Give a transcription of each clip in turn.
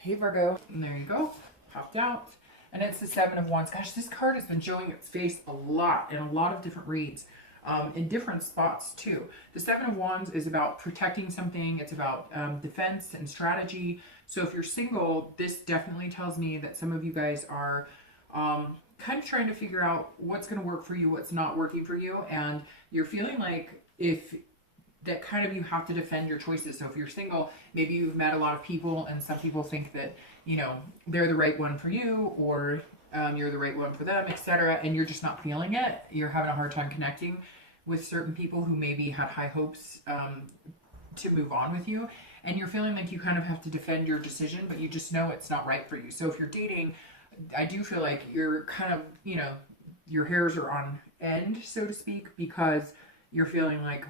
Hey Virgo, and there you go, popped out. And it's the Seven of Wands. Gosh, this card has been showing its face a lot in a lot of different reads, in different spots too. The Seven of Wands is about protecting something. It's about defense and strategy. So if you're single, this definitely tells me that some of you guys are kind of trying to figure out what's going to work for you, what's not working for you, and you're feeling like if that kind of you have to defend your choices. So if you're single, maybe you've met a lot of people and some people think that, they're the right one for you, or you're the right one for them, etc. And you're just not feeling it. You're having a hard time connecting with certain people who maybe had high hopes to move on with you. And you're feeling like you kind of have to defend your decision, but you just know it's not right for you. So if you're dating, I do feel like you're kind of, your hairs are on end, so to speak, because you're feeling like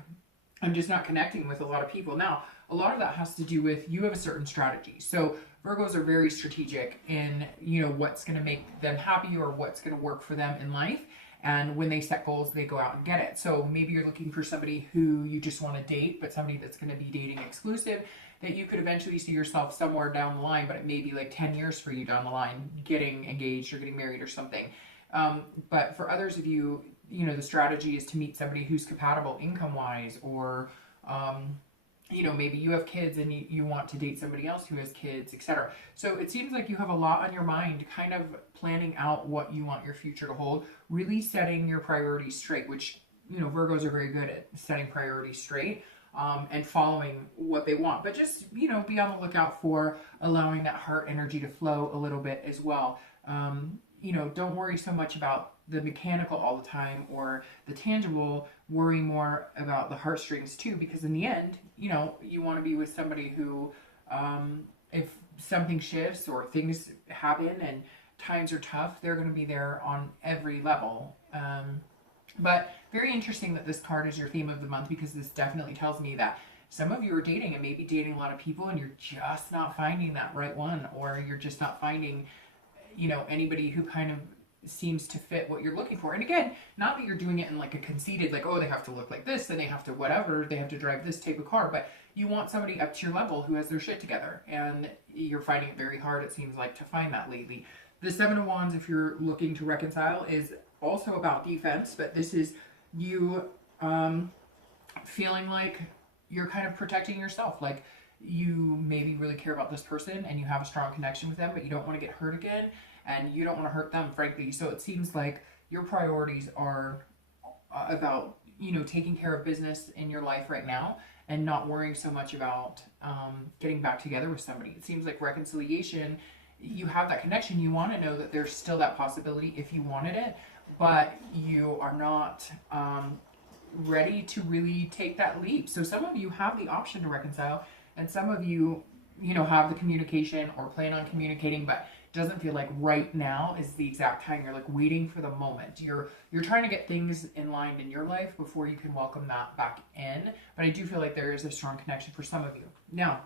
I'm just not connecting with a lot of people. Now, a lot of that has to do with you have a certain strategy. So Virgos are very strategic in, what's going to make them happy or what's going to work for them in life. And when they set goals, they go out and get it. So maybe you're looking for somebody who you just want to date, but somebody that's going to be dating exclusive, that you could eventually see yourself somewhere down the line, but it may be like 10 years for you down the line, getting engaged or getting married or something. But for others of you, the strategy is to meet somebody who's compatible income-wise, or, maybe you have kids and you want to date somebody else who has kids, etc. So it seems like you have a lot on your mind, kind of planning out what you want your future to hold, really setting your priorities straight, which, Virgos are very good at setting priorities straight, and following what they want. But just, be on the lookout for allowing that heart energy to flow a little bit as well. Don't worry so much about the mechanical all the time or the tangible. Worry more about the heartstrings too, because in the end, you want to be with somebody who, if something shifts or things happen and times are tough, they're going to be there on every level. But very interesting that this card is your theme of the month, because this definitely tells me that some of you are dating and maybe dating a lot of people and you're just not finding that right one, or you're just not finding anybody who kind of seems to fit what you're looking for. And again, not that you're doing it in like a conceited, like, oh, they have to look like this and they have to whatever, they have to drive this type of car, but you want somebody up to your level who has their shit together, and you're finding it very hard, it seems like, to find that lately. The Seven of Wands, if you're looking to reconcile, is also about defense, but this is you feeling like you're kind of protecting yourself, like you maybe really care about this person and you have a strong connection with them, but you don't want to get hurt again and you don't want to hurt them, frankly. So it seems like your priorities are about, taking care of business in your life right now and not worrying so much about getting back together with somebody. It seems like reconciliation, you have that connection. You want to know that there's still that possibility if you wanted it, but you are not ready to really take that leap. So some of you have the option to reconcile, and some of you, have the communication or plan on communicating, but it doesn't feel like right now is the exact time. You're like waiting for the moment. You're trying to get things in line in your life before you can welcome that back in. But I do feel like there is a strong connection for some of you. Now,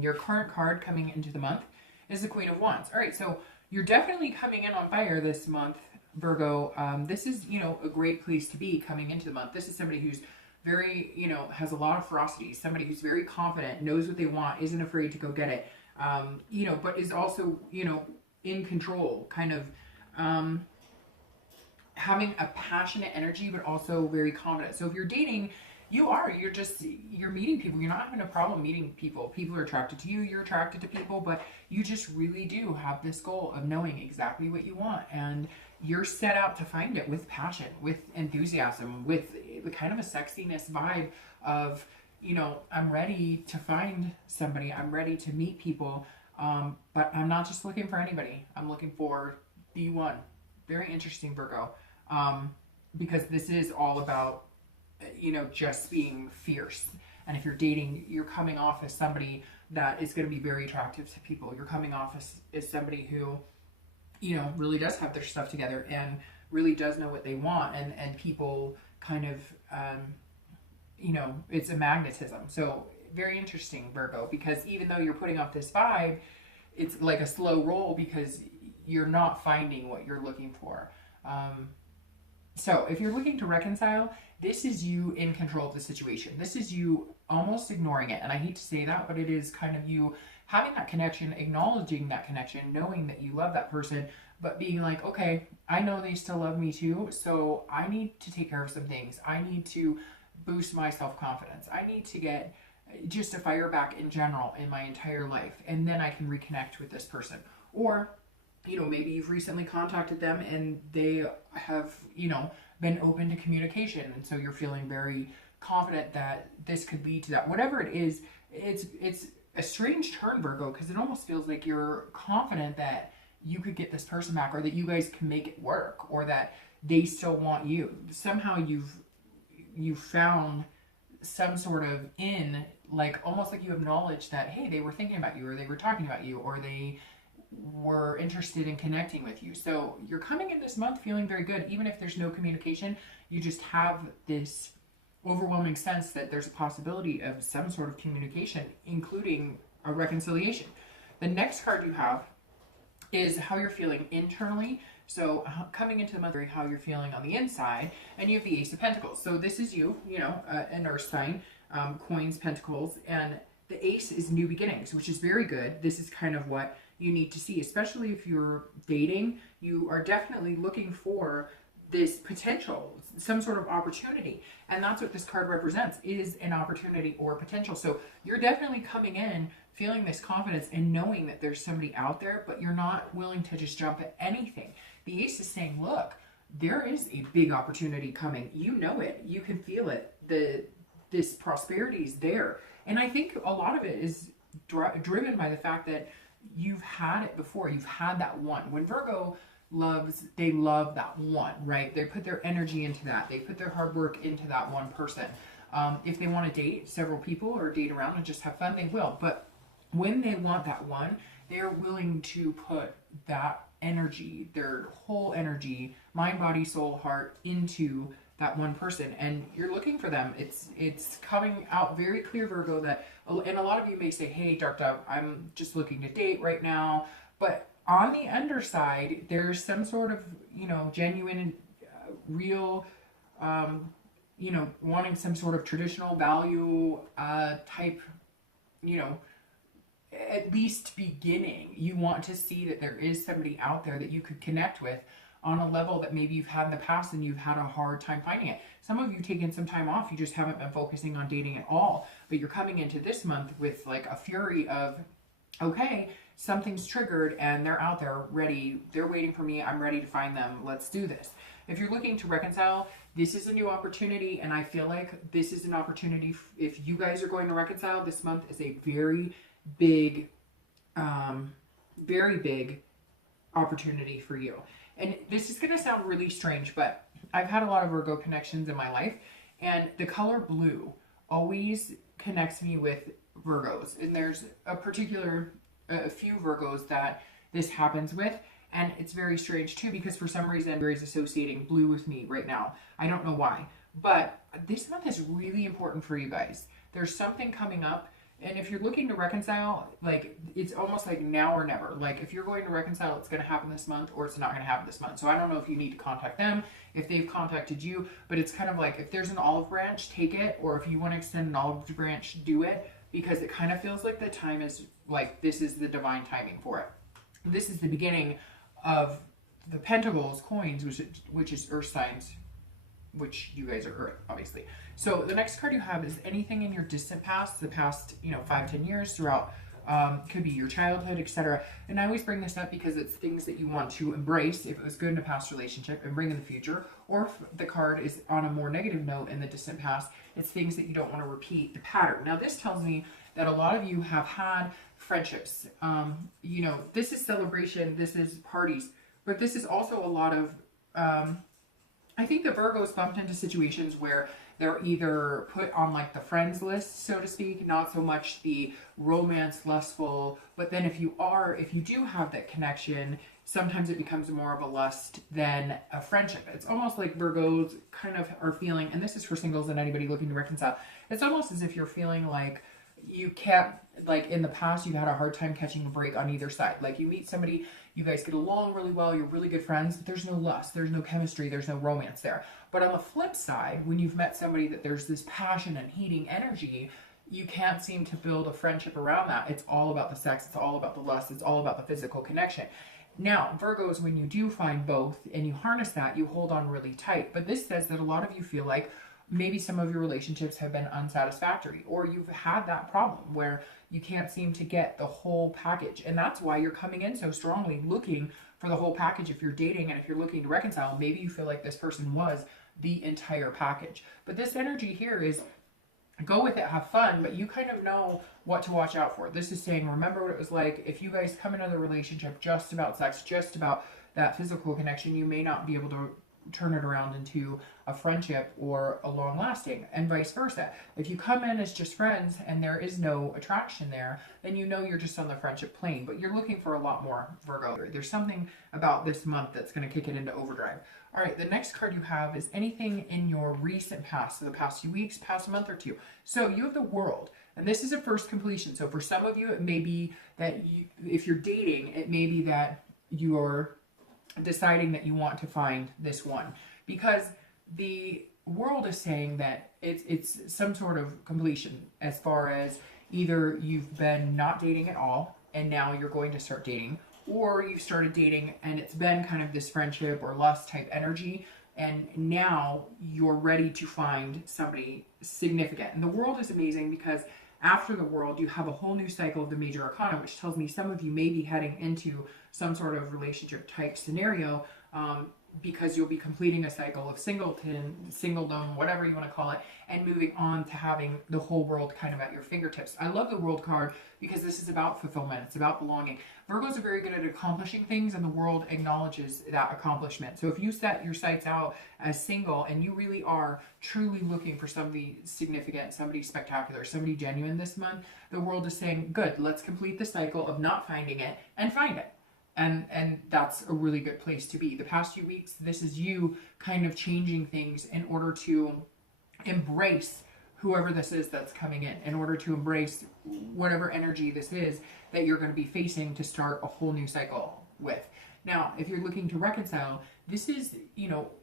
your current card coming into the month is the Queen of Wands. All right, so you're definitely coming in on fire this month, Virgo. This is, a great place to be coming into the month. This is somebody who's very, has a lot of ferocity, somebody who's very confident, knows what they want, isn't afraid to go get it, but is also, in control, kind of having a passionate energy, but also very confident. So if you're dating, you're meeting people. You're not having a problem meeting people. People are attracted to you. You're attracted to people, but you just really do have this goal of knowing exactly what you want. And you're set out to find it with passion, with enthusiasm, with the kind of a sexiness vibe of, I'm ready to find somebody. I'm ready to meet people. But I'm not just looking for anybody. I'm looking for the one. Very interesting, Virgo. Because this is all about, just being fierce. And if you're dating, you're coming off as somebody that is going to be very attractive to people. You're coming off as somebody who, really does have their stuff together and really does know what they want. And people kind of, it's a magnetism. So very interesting, Virgo, because even though you're putting off this vibe, it's like a slow roll because you're not finding what you're looking for. So if you're looking to reconcile, this is you in control of the situation. This is you almost ignoring it. And I hate to say that, but it is kind of you having that connection, acknowledging that connection, knowing that you love that person, but being like, okay, I know they still love me too, so I need to take care of some things. I need to boost my self-confidence. I need to get just a fire back in general in my entire life, and then I can reconnect with this person. Or, maybe you've recently contacted them and they have, been open to communication, and so you're feeling very confident that this could lead to that. Whatever it is, it's a strange turn, Virgo, because it almost feels like you're confident that you could get this person back, or that you guys can make it work, or that they still want you. Somehow you've found some sort of like almost like you acknowledge that, hey, they were thinking about you, or they were talking about you, or they were interested in connecting with you. So you're coming in this month feeling very good. Even if there's no communication, you just have this overwhelming sense that there's a possibility of some sort of communication, including a reconciliation. The next card you have is how you're feeling internally. So coming into the month, how you're feeling on the inside, and you have the Ace of Pentacles. So this is you, an earth sign, coins, pentacles, and the Ace is new beginnings, which is very good. This is kind of what you need to see, especially if you're dating. You are definitely looking for this potential, some sort of opportunity. And that's what this card represents, is an opportunity or potential. So you're definitely coming in feeling this confidence and knowing that there's somebody out there, but you're not willing to just jump at anything. The Ace is saying, look, there is a big opportunity coming. You know it. You can feel it. This prosperity is there. And I think a lot of it is driven by the fact that you've had it before. You've had that one. When Virgo loves, they love that one, right? They put their energy into that. They put their hard work into that one person. If they want to date several people or date around and just have fun, they will. But when they want that one, they're willing to put that energy, their whole energy, mind, body, soul, heart, into that one person. And you're looking for them. It's coming out very clear, Virgo, that, and a lot of you may say, hey, Dark Dove, I'm just looking to date right now. But on the underside, there's some sort of, genuine, real, wanting some sort of traditional value type, at least beginning. You want to see that there is somebody out there that you could connect with on a level that maybe you've had in the past and you've had a hard time finding it. Some of you taken some time off. You just haven't been focusing on dating at all. But you're coming into this month with like a fury of, okay, something's triggered and they're out there ready. They're waiting for me. I'm ready to find them. Let's do this. If you're looking to reconcile, this is a new opportunity. And I feel like this is an opportunity. If you guys are going to reconcile, this month is a very big opportunity for you. And this is going to sound really strange, but I've had a lot of Virgo connections in my life, and the color blue always connects me with Virgos. And there's a few Virgos that this happens with, and it's very strange too, because for some reason Virgo is associating blue with me right now. I don't know why, but this month is really important for you guys. There's something coming up. And if you're looking to reconcile, like, it's almost like now or never. Like, if you're going to reconcile, it's going to happen this month, or it's not going to happen this month. So I don't know if you need to contact them, if they've contacted you, but it's kind of like, if there's an olive branch, take it. Or if you want to extend an olive branch, do it, because it kind of feels like the time is like, this is the divine timing for it. This is the beginning of the Pentacles, coins, which is earth signs, which you guys are earth, obviously. So the next card you have is anything in your distant past, the past, 5-10 years throughout, could be your childhood, etc. And I always bring this up because it's things that you want to embrace if it was good in a past relationship and bring in the future. Or if the card is on a more negative note in the distant past, it's things that you don't want to repeat the pattern. Now this tells me that a lot of you have had friendships. This is celebration, this is parties, but this is also a lot of, I think the Virgos bumped into situations where they're either put on like the friends list, so to speak, not so much the romance, lustful, but then if you do have that connection, sometimes it becomes more of a lust than a friendship. It's almost like Virgos kind of are feeling, and this is for singles and anybody looking to reconcile, it's almost as if you're feeling like you can't, like in the past, you've had a hard time catching a break on either side. Like you meet somebody, you guys get along really well, you're really good friends, but there's no lust, there's no chemistry, there's no romance there. But on the flip side, when you've met somebody that there's this passion and heating energy, you can't seem to build a friendship around that. It's all about the sex, it's all about the lust, it's all about the physical connection. Now, Virgos, when you do find both and you harness that, you hold on really tight. But this says that a lot of you feel like maybe some of your relationships have been unsatisfactory, or you've had that problem where you can't seem to get the whole package. And that's why you're coming in so strongly looking for the whole package. If you're dating and if you're looking to reconcile, maybe you feel like this person was the entire package. But this energy here is go with it, have fun, but you kind of know what to watch out for. This is saying, remember what it was like if you guys come into the relationship just about sex, just about that physical connection, you may not be able to turn it around into a friendship or a long lasting, and vice versa. If you come in as just friends and there is no attraction there, then you know you're just on the friendship plane, but you're looking for a lot more, Virgo. There's something about this month that's going to kick it into overdrive. All right, the next card you have is anything in your recent past, so the past few weeks, past month or two. So you have the World, and this is a first completion. So for some of you, it may be that you, if you're dating, it may be that you're deciding that you want to find this one, because the World is saying that it's some sort of completion, as far as either you've been not dating at all and now you're going to start dating, or you started dating and it's been kind of this friendship or lust type energy, and now you're ready to find somebody significant. And the World is amazing because after the World, you have a whole new cycle of the major arcana, which tells me some of you may be heading into some sort of relationship type scenario, because you'll be completing a cycle of singledom, whatever you want to call it, and moving on to having the whole world kind of at your fingertips. I love the World card because this is about fulfillment. It's about belonging. Virgos are very good at accomplishing things, and the World acknowledges that accomplishment. So if you set your sights out as single and you really are truly looking for somebody significant, somebody spectacular, somebody genuine this month, the World is saying, good, let's complete the cycle of not finding it and find it. And that's a really good place to be. The past few weeks, this is you kind of changing things in order to embrace whoever this is that's coming in order to embrace whatever energy this is that you're going to be facing to start a whole new cycle with. Now, if you're looking to reconcile, this is,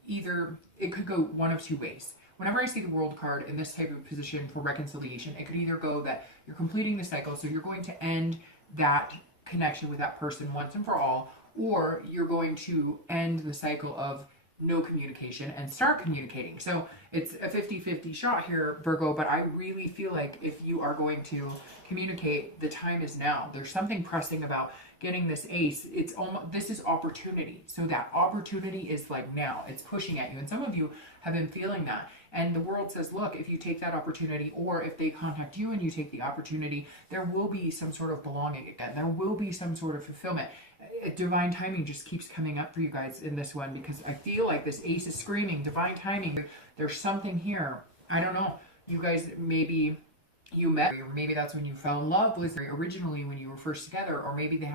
either, it could go one of two ways. Whenever I see the World card in this type of position for reconciliation, it could either go that you're completing the cycle, so you're going to end that connection with that person once and for all, or you're going to end the cycle of no communication and start communicating. So it's a 50-50 shot here, Virgo, but I really feel like if you are going to communicate, the time is now. There's something pressing about getting this ace. It's almost, this is opportunity. So that opportunity is like now. It's pushing at you. And some of you have been feeling that. And the World says, look, if you take that opportunity, or if they contact you and you take the opportunity, there will be some sort of belonging again. There will be some sort of fulfillment. Divine timing just keeps coming up for you guys in this one, because I feel like this ace is screaming divine timing. There's something here. I don't know. You guys, maybe you met, or maybe that's when you fell in love with originally when you were first together, or maybe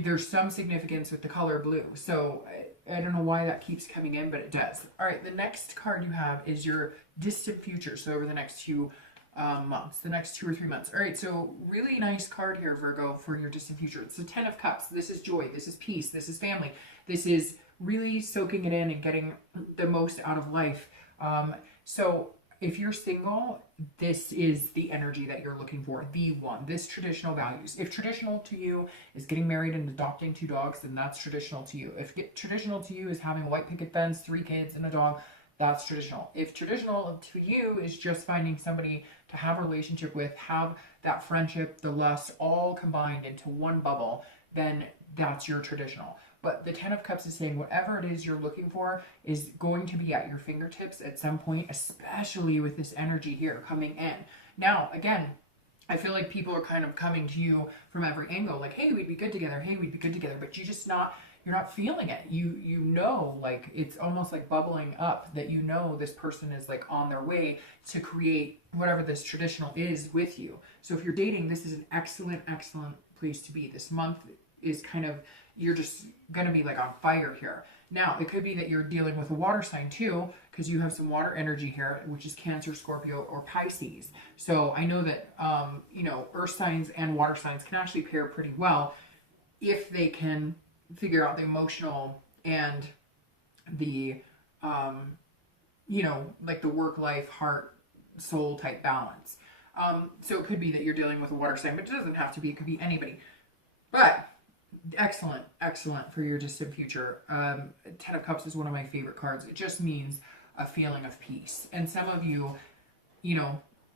there's some significance with the color blue. So I don't know why that keeps coming in, but it does. All right, the next card you have is your distant future. So over the next few months, the next 2 or 3 months. All right, so really nice card here, Virgo, for your distant future. It's the 10 of Cups. This is joy. This is peace. This is family. This is really soaking it in and getting the most out of life. So if you're single, this is the energy that you're looking for, the one, this traditional values. If traditional to you is getting married and adopting 2 dogs, then that's traditional to you. If traditional to you is having a white picket fence, 3 kids, and a dog, that's traditional. If traditional to you is just finding somebody to have a relationship with, have that friendship, the lust, all combined into one bubble, then that's your traditional. But the 10 of Cups is saying whatever it is you're looking for is going to be at your fingertips at some point, especially with this energy here coming in. Now, again, I feel like people are kind of coming to you from every angle, like, hey, we'd be good together. Hey, we'd be good together. But you're not feeling it. You know, like it's almost like bubbling up that you know this person is like on their way to create whatever this traditional is with you. So if you're dating, this is an excellent, excellent place to be. This month is kind of, you're just going to be like on fire here. Now, it could be that you're dealing with a water sign too, because you have some water energy here, which is Cancer, Scorpio, or Pisces. So I know that, earth signs and water signs can actually pair pretty well if they can figure out the emotional and the, like the work-life, heart, soul type balance. So it could be that you're dealing with a water sign, but it doesn't have to be. It could be anybody. But excellent, excellent for your distant future. Ten of Cups is one of my favorite cards. It just means a feeling of peace. And some of you, you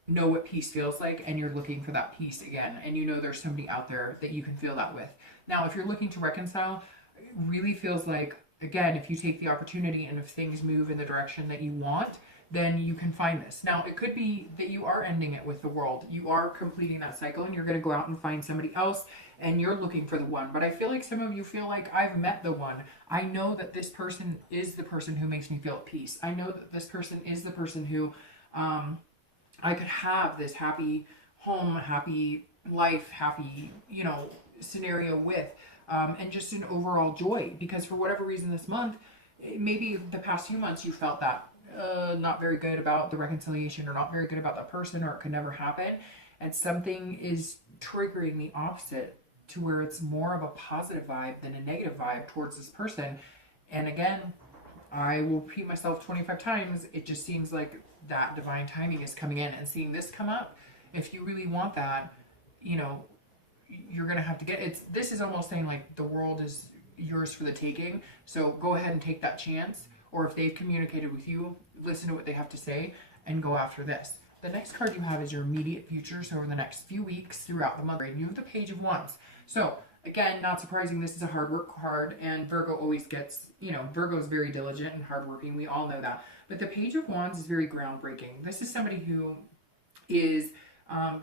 know what peace feels like, and you're looking for that peace again. And you know there's somebody out there that you can feel that with. Now, if you're looking to reconcile, it really feels like, again, if you take the opportunity and if things move in the direction that you want, then you can find this. Now, it could be that you are ending it with the world. You are completing that cycle and you're going to go out and find somebody else and you're looking for the one. But I feel like some of you feel like, I've met the one. I know that this person is the person who makes me feel at peace. I know that this person is the person who I could have this happy home, happy life, happy, scenario with. And just an overall joy. Because for whatever reason this month, maybe the past few months you felt that not very good about the reconciliation or not very good about that person, or it could never happen, and something is triggering the opposite to where it's more of a positive vibe than a negative vibe towards this person. And again, I will repeat myself 25 times, it just seems like that divine timing is coming in, and seeing this come up, if you really want that, you're gonna have to get it. This is almost saying like the world is yours for the taking, so go ahead and take that chance. Or if they've communicated with you, listen to what they have to say and go after this. The next card you have is your immediate future, so over the next few weeks throughout the month. And you have the Page of Wands. So again, not surprising, this is a hard work card, and Virgo always gets, Virgo is very diligent and hardworking. We all know that. But the Page of Wands is very groundbreaking. This is somebody who is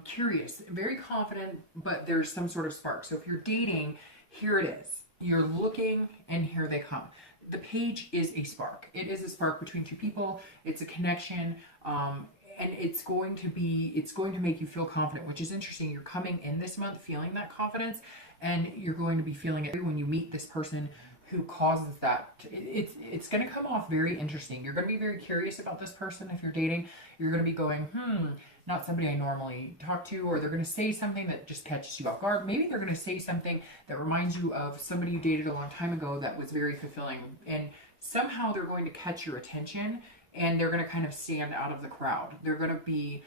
curious, very confident, but there's some sort of spark. So if you're dating, here it is. You're looking and here they come. The page is a spark. It is a spark between two people. It's a connection, and it's going to make you feel confident, which is interesting. You're coming in this month feeling that confidence, and you're going to be feeling it when you meet this person who causes that. It's going to come off very interesting. You're going to be very curious about this person. If you're dating, you're going to be going, not somebody I normally talk to, or they're going to say something that just catches you off guard. Maybe they're going to say something that reminds you of somebody you dated a long time ago that was very fulfilling, and somehow they're going to catch your attention, and they're going to kind of stand out of the crowd. They're going to be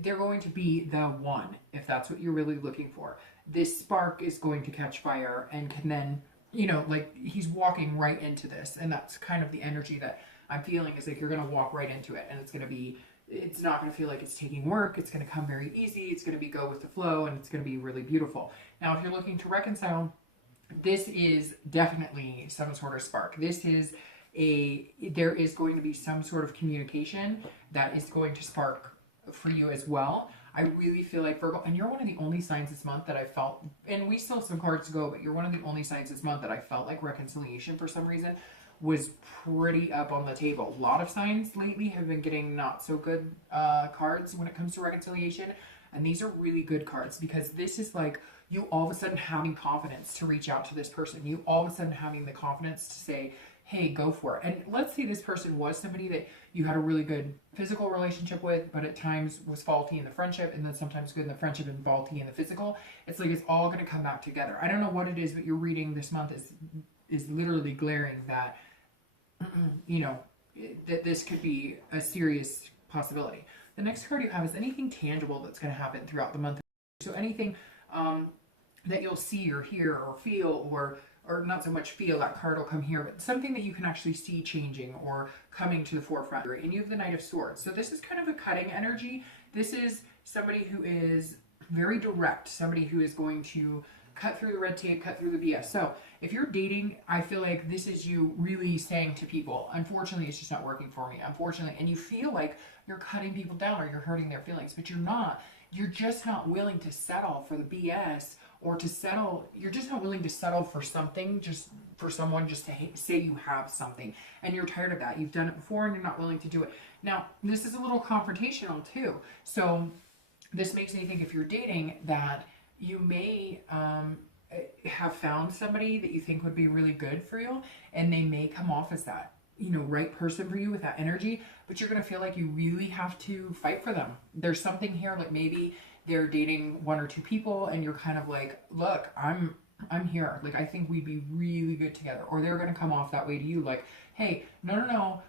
they're going to be the one, if that's what you're really looking for. This spark is going to catch fire and can then, like he's walking right into this, and that's kind of the energy that I'm feeling, is like you're going to walk right into it, and it's not going to feel like it's taking work. It's going to come very easy. It's going to be go with the flow, and it's going to be really beautiful. Now, if you're looking to reconcile, this is definitely some sort of spark. There is going to be some sort of communication that is going to spark for you as well. I really feel like Virgo, and you're one of the only signs this month that I felt, and we still have some cards to go, but you're one of the only signs this month that I felt like reconciliation for some reason was pretty up on the table. A lot of signs lately have been getting not so good cards when it comes to reconciliation, and these are really good cards, because this is like you all of a sudden having confidence to reach out to this person. You all of a sudden having the confidence to say, hey, go for it. And let's say this person was somebody that you had a really good physical relationship with, but at times was faulty in the friendship, and then sometimes good in the friendship and faulty in the physical. It's like it's all going to come back together. I don't know what it is, but your reading this month is literally glaring that that this could be a serious possibility. The next card you have is anything tangible that's going to happen throughout the month. So anything that you'll see or hear or feel, or not so much feel, that card will come here, but something that you can actually see changing or coming to the forefront. And you have the Knight of Swords. So this is kind of a cutting energy. This is somebody who is very direct, somebody who is going to cut through the red tape, cut through the BS. So if you're dating, I feel like this is you really saying to people, unfortunately, it's just not working for me, unfortunately. And you feel like you're cutting people down or you're hurting their feelings, but you're not. You're just not willing to settle for the BS, or to settle. You're just not willing to settle for something, just for someone just to say you have something. And you're tired of that. You've done it before and you're not willing to do it. Now, this is a little confrontational too. So this makes me think, if you're dating, that you may have found somebody that you think would be really good for you, and they may come off as that, right person for you with that energy, but you're going to feel like you really have to fight for them. There's something here, like maybe they're dating one or two people and you're kind of like, look, I'm here. Like, I think we'd be really good together. Or they're going to come off that way to you, like, hey, no,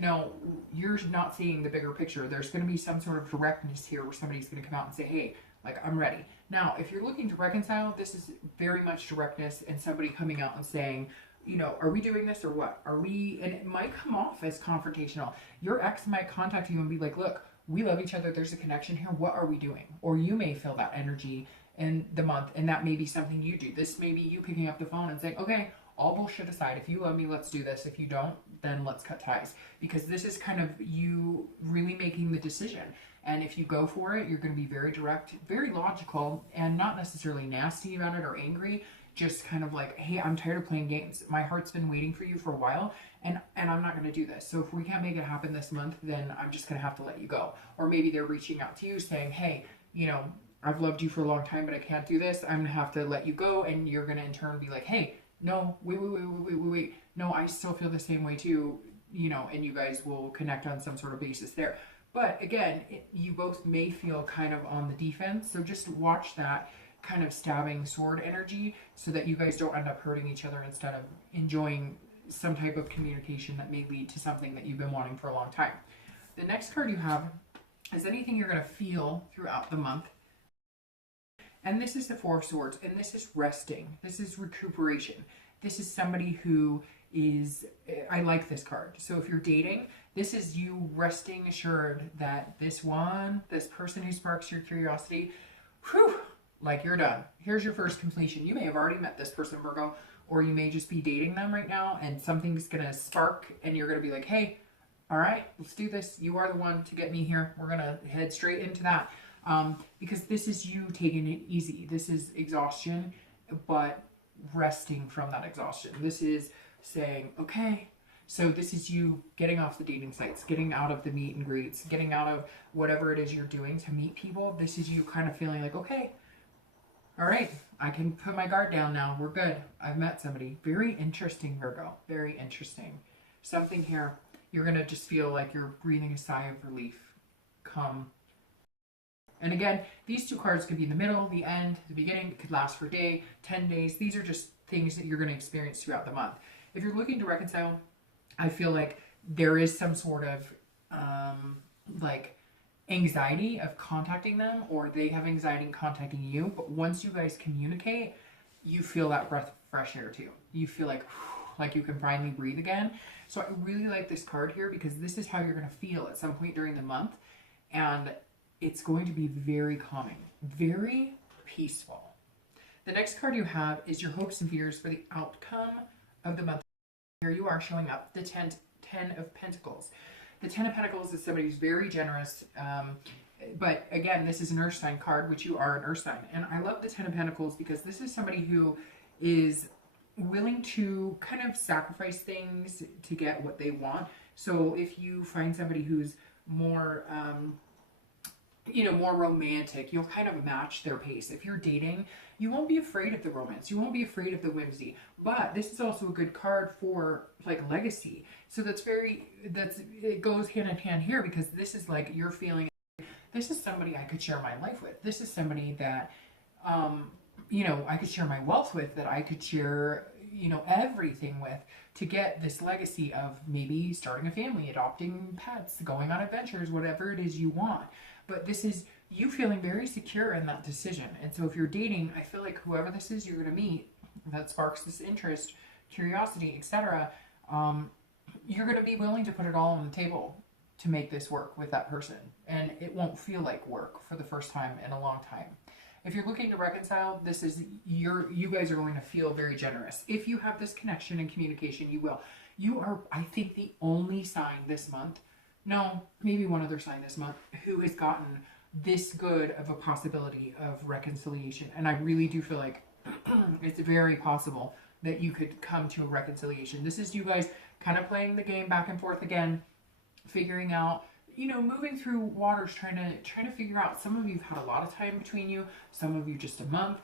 no, you're not seeing the bigger picture. There's going to be some sort of directness here where somebody's going to come out and say, hey, like, I'm ready. Now, if you're looking to reconcile, this is very much directness and somebody coming out and saying, you know, are we doing this or what? Are we, and it might come off as confrontational. Your ex might contact you and be like, look, we love each other. There's a connection here. What are we doing? Or you may feel that energy in the month, and that may be something you do. This may be you picking up the phone and saying, okay, all bullshit aside, if you love me, let's do this. If you don't, then let's cut ties. Because this is kind of you really making the decision. And if you go for it, you're going to be very direct, very logical, and not necessarily nasty about it or angry. Just kind of like, hey, I'm tired of playing games. My heart's been waiting for you for a while, and I'm not going to do this. So if we can't make it happen this month, then I'm just going to have to let you go. Or maybe they're reaching out to you saying, hey, you know, I've loved you for a long time, but I can't do this. I'm going to have to let you go. And you're going to in turn be like, hey, no, wait. No, I still feel the same way too, you know, and you guys will connect on some sort of basis there. But again, you both may feel kind of on the defense. So just watch that kind of stabbing sword energy so that you guys don't end up hurting each other instead of enjoying some type of communication that may lead to something that you've been wanting for a long time. The next card you have is anything you're going to feel throughout the month. And this is the Four of Swords, and this is resting. This is recuperation. This is somebody who is, I like this card. So if you're dating, this is you resting assured that this person who sparks your curiosity, whew, like you're done. Here's your first completion. You may have already met this person, Virgo, or you may just be dating them right now and something's going to spark and you're going to be like, hey, all right, let's do this. You are the one to get me here. We're going to head straight into that. Because this is you taking it easy. This is exhaustion, but resting from that exhaustion. This is saying, okay, so this is you getting off the dating sites, getting out of the meet and greets, getting out of whatever it is you're doing to meet people. This is you kind of feeling like, okay, all right, I can put my guard down now. We're good. I've met somebody. Very interesting, Virgo. Very interesting. Something here. You're going to just feel like you're breathing a sigh of relief. Come. And again, these two cards could be in the middle, the end, the beginning. It could last for a day, 10 days. These are just things that you're going to experience throughout the month. If you're looking to reconcile, I feel like there is some sort of like anxiety of contacting them, or they have anxiety in contacting you. But once you guys communicate, you feel that breath of fresh air too. You feel like you can finally breathe again. So I really like this card here because this is how you're going to feel at some point during the month. And it's going to be very calming, very peaceful. The next card you have is your hopes and fears for the outcome of the month. Here you are showing up, the 10 of Pentacles. The 10 of Pentacles is somebody who's very generous. But again, this is an Earth sign card, which you are an Earth sign. And I love the 10 of Pentacles because this is somebody who is willing to kind of sacrifice things to get what they want. So if you find somebody who's more, more romantic, you'll kind of match their pace. If you're dating, you won't be afraid of the romance. You won't be afraid of the whimsy. But this is also a good card for like legacy. So it goes hand in hand here because this is like you're feeling, this is somebody I could share my life with. This is somebody that, I could share my wealth with, that I could share, everything with, to get this legacy of maybe starting a family, adopting pets, going on adventures, whatever it is you want. But this is you feeling very secure in that decision. And so if you're dating, I feel like whoever this is you're going to meet that sparks this interest, curiosity, etc., you're going to be willing to put it all on the table to make this work with that person. And it won't feel like work for the first time in a long time. If you're looking to reconcile, this is you guys are going to feel very generous. If you have this connection and communication, you will. You are, I think, the only sign this month, no, maybe one other sign this month, who has gotten this good of a possibility of reconciliation. And I really do feel like it's very possible that you could come to a reconciliation. This is you guys kind of playing the game back and forth again, figuring out, moving through waters, trying to figure out. Some of you've had a lot of time between you, some of you just a month.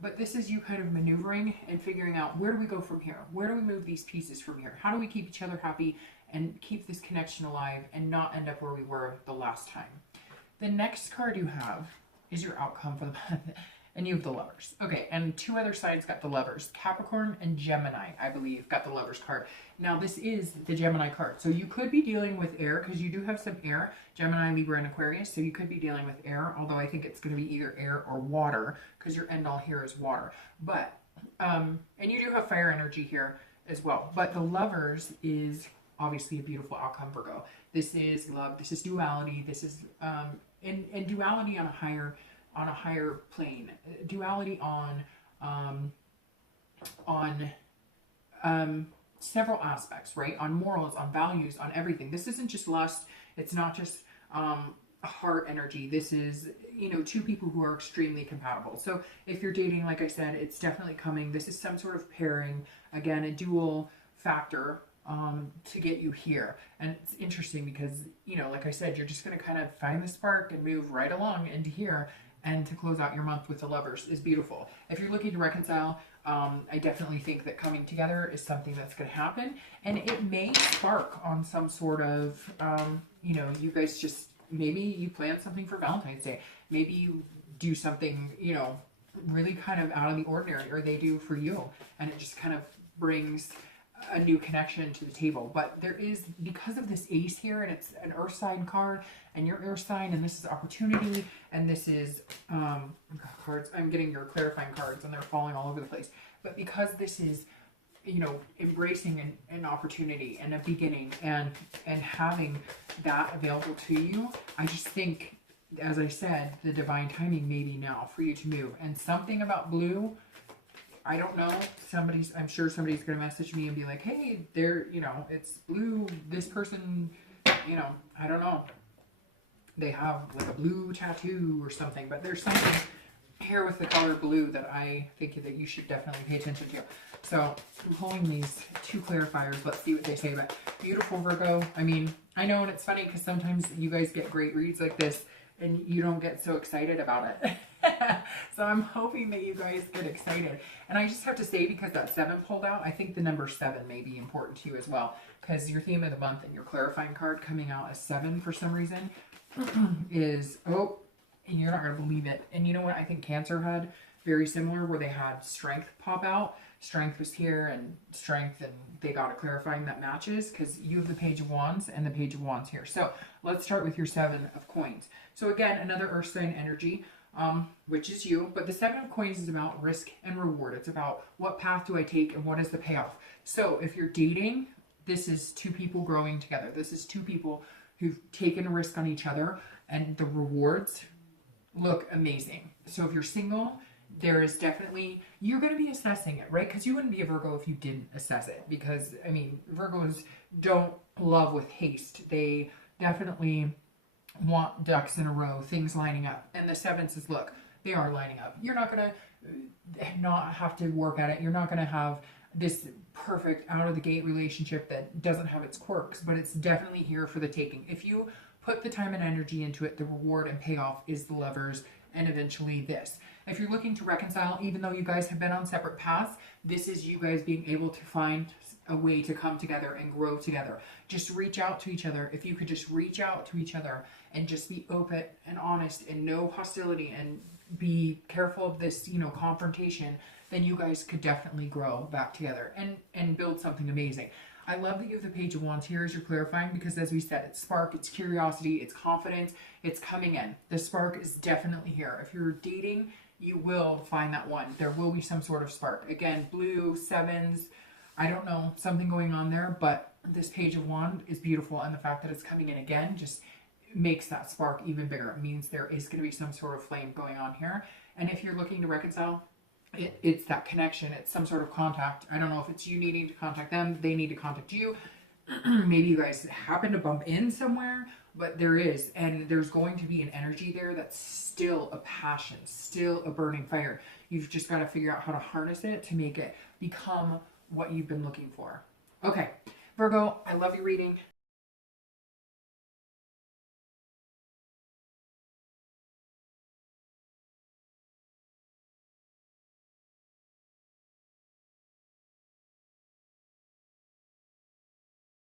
But this is you kind of maneuvering and figuring out, where do we go from here? Where do we move these pieces from here? How do we keep each other happy and keep this connection alive and not end up where we were the last time? The next card you have is your outcome for the month. and you have the Lovers. Okay, and two other signs got the Lovers. Capricorn and Gemini, I believe, got the Lovers card. Now, this is the Gemini card. So you could be dealing with air, because you do have some air. Gemini, Libra, and Aquarius. So you could be dealing with air, although I think it's going to be either air or water, because your end all here is water. But, and you do have fire energy here as well. But the Lovers is obviously a beautiful outcome, Virgo. This is love. This is duality. This is, and duality on a higher plane, duality on several aspects, right? On morals, on values, on everything. This isn't just lust. It's not just heart energy. This is, you know, two people who are extremely compatible. So if you're dating, like I said, it's definitely coming. This is some sort of pairing, again, a dual factor to get you here. And it's interesting because, you know, like I said, you're just going to kind of find the spark and move right along into here. And to close out your month with the Lovers is beautiful. If you're looking to reconcile, I definitely think that coming together is something that's going to happen. And it may spark on some sort of, you know, you guys just, maybe you plan something for Valentine's Day. Maybe you do something, you know, really kind of out of the ordinary, or they do for you. And it just kind of brings a new connection to the table. But there is, because of this ace here, and it's an earth sign card, and your earth sign, and this is opportunity, and this is cards. I'm getting your clarifying cards and they're falling all over the place. But because this is, you know, embracing an opportunity and a beginning, and having that available to you, I just think, as I said, the divine timing may be now for you to move. And something about blue, I don't know, I'm sure somebody's going to message me and be like, hey, there, you know, it's blue, this person, you know, I don't know. They have like a blue tattoo or something, but there's something here with the color blue that I think that you should definitely pay attention to. So I'm pulling these two clarifiers. Let's see what they say. But beautiful, Virgo. I mean, I know, and it's funny because sometimes you guys get great reads like this and you don't get so excited about it. So I'm hoping that you guys get excited. And I just have to say, because that 7 pulled out, I think the number 7 may be important to you as well, because your theme of the month and your clarifying card coming out as 7 for some reason is, oh, and you're not going to believe it. And you know what? I think Cancer had very similar, where they had strength pop out. Strength was here and strength, and they got a clarifying that matches, because you have the Page of Wands and the Page of Wands here. So let's start with your 7 of Coins. So again, another earth sign energy, which is you. But the 7 of Coins is about risk and reward. It's about what path do I take and what is the payoff. So if you're dating, this is two people growing together. This is two people who've taken a risk on each other, and the rewards look amazing. So if you're single, there is definitely, you're going to be assessing it, right? Because you wouldn't be a Virgo if you didn't assess it. Because, I mean, Virgos don't love with haste. They definitely want ducks in a row, things lining up. And the 7 says, look, they are lining up. You're not going to not have to work at it. You're not going to have this perfect out of the gate relationship that doesn't have its quirks, but it's definitely here for the taking. If you put the time and energy into it, the reward and payoff is the Lovers, and eventually this. If you're looking to reconcile, even though you guys have been on separate paths, this is you guys being able to find a way to come together and grow together. Just reach out to each other. If you could just reach out to each other and just be open and honest and no hostility, and be careful of this, you know, confrontation, then you guys could definitely grow back together and build something amazing. I love that you have the Page of Wands here as you're clarifying, because as we said, it's spark, it's curiosity, it's confidence, it's coming in. The spark is definitely here. If you're dating, you will find that one. There will be some sort of spark. Again, blue, 7s, I don't know, something going on there, but this Page of Wands is beautiful, and the fact that it's coming in again just makes that spark even bigger. It means there is going to be some sort of flame going on here. And if you're looking to reconcile, it's that connection. It's some sort of contact. I don't know if it's you needing to contact them, they need to contact you. Maybe you guys happen to bump in somewhere, but there is, and there's going to be an energy there that's still a passion, still a burning fire. You've just got to figure out how to harness it to make it become what you've been looking for. Okay, Virgo, I love your reading.